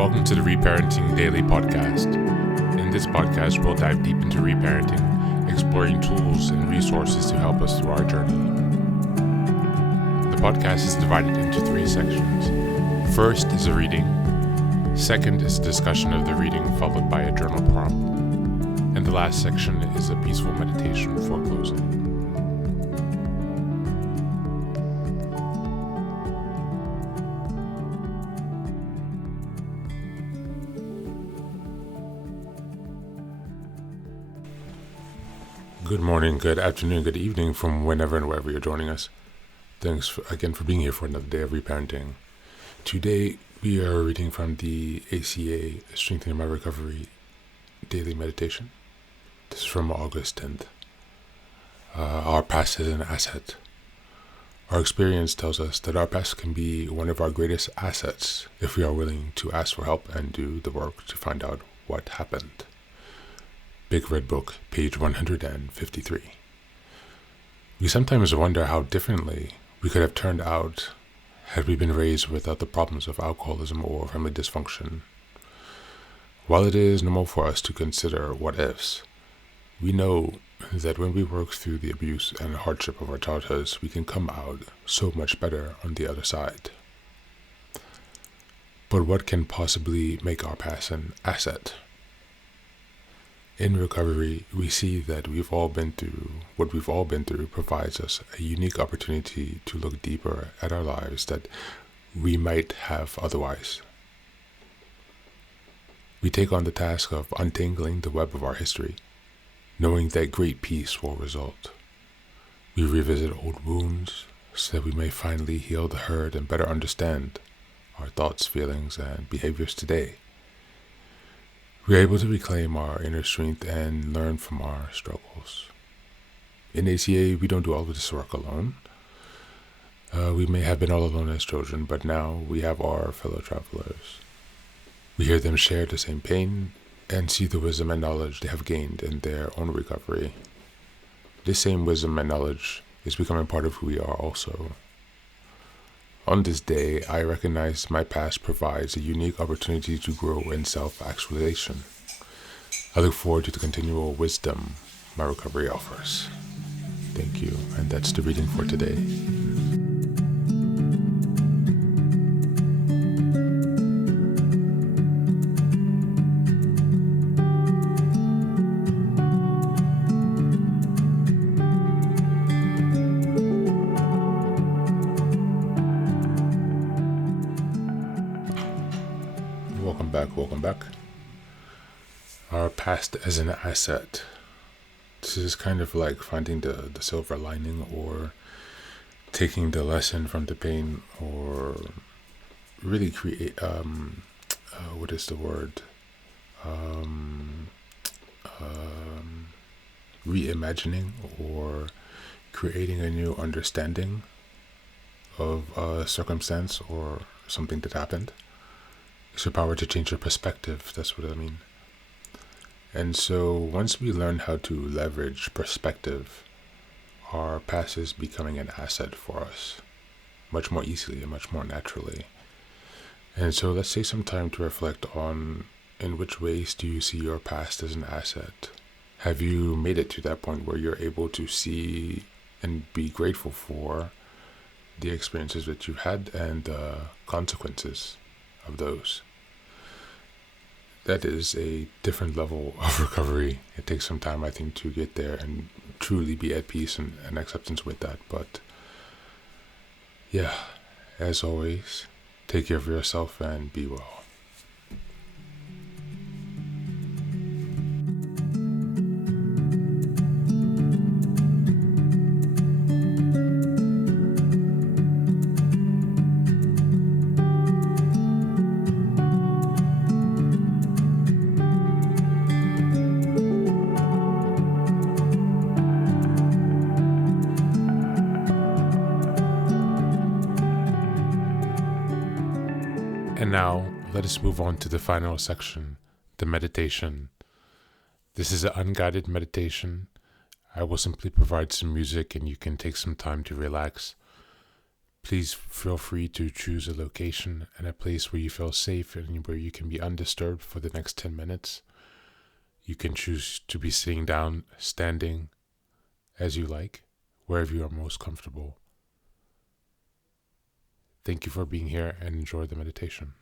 Welcome to the Reparenting Daily podcast. In this podcast, we'll dive deep into reparenting, exploring tools and resources to help us through our journey. The podcast is divided into 3 sections. First is a reading. Second is a discussion of the reading, followed by a journal prompt. And the last section is a peaceful meditation for closing. Good morning, good afternoon, good evening from whenever and wherever you're joining us. Thanks again for being here for another day of reparenting. Today we are reading from the ACA Strengthening My Recovery Daily Meditation. This is from August 10th. Our past is an asset. Our experience tells us that our past can be one of our greatest assets if we are willing to ask for help and do the work to find out what happened. Big Red Book, page 153. We sometimes wonder how differently we could have turned out had we been raised without the problems of alcoholism or family dysfunction. While it is normal for us to consider what ifs, we know that when we work through the abuse and hardship of our childhoods, we can come out so much better on the other side. But what can possibly make our past an asset? In recovery, we see that what we've all been through provides us a unique opportunity to look deeper at our lives that we might have otherwise. We take on the task of untangling the web of our history, knowing that great peace will result. We revisit old wounds so that we may finally heal the hurt and better understand our thoughts, feelings, and behaviors today. We are able to reclaim our inner strength and learn from our struggles. In ACA, we don't do all of this work alone. We may have been all alone as children, but now we have our fellow travelers. We hear them share the same pain and see the wisdom and knowledge they have gained in their own recovery. This same wisdom and knowledge is becoming part of who we are also. On this day, I recognize my past provides a unique opportunity to grow in self-actualization. I look forward to the continual wisdom my recovery offers. Thank you, and that's the reading for today. Welcome back. Our past as an asset. This is kind of like finding the silver lining, or taking the lesson from the pain, or really create, reimagining or creating a new understanding of a circumstance or something that happened. It's your power to change your perspective. That's what I mean. And so once we learn how to leverage perspective, our past is becoming an asset for us much more easily and much more naturally. And so let's take some time to reflect on in which ways do you see your past as an asset? Have you made it to that point where you're able to see and be grateful for the experiences that you've had and the consequences of those? That is a different level of recovery. It takes some time, I think, to get there and truly be at peace and acceptance with that. But yeah, as always, take care of yourself and be well. And now, let us move on to the final section, the meditation. This is an unguided meditation. I will simply provide some music and you can take some time to relax. Please feel free to choose a location and a place where you feel safe and where you can be undisturbed for the next 10 minutes. You can choose to be sitting down, standing, as you like, wherever you are most comfortable. Thank you for being here and enjoy the meditation.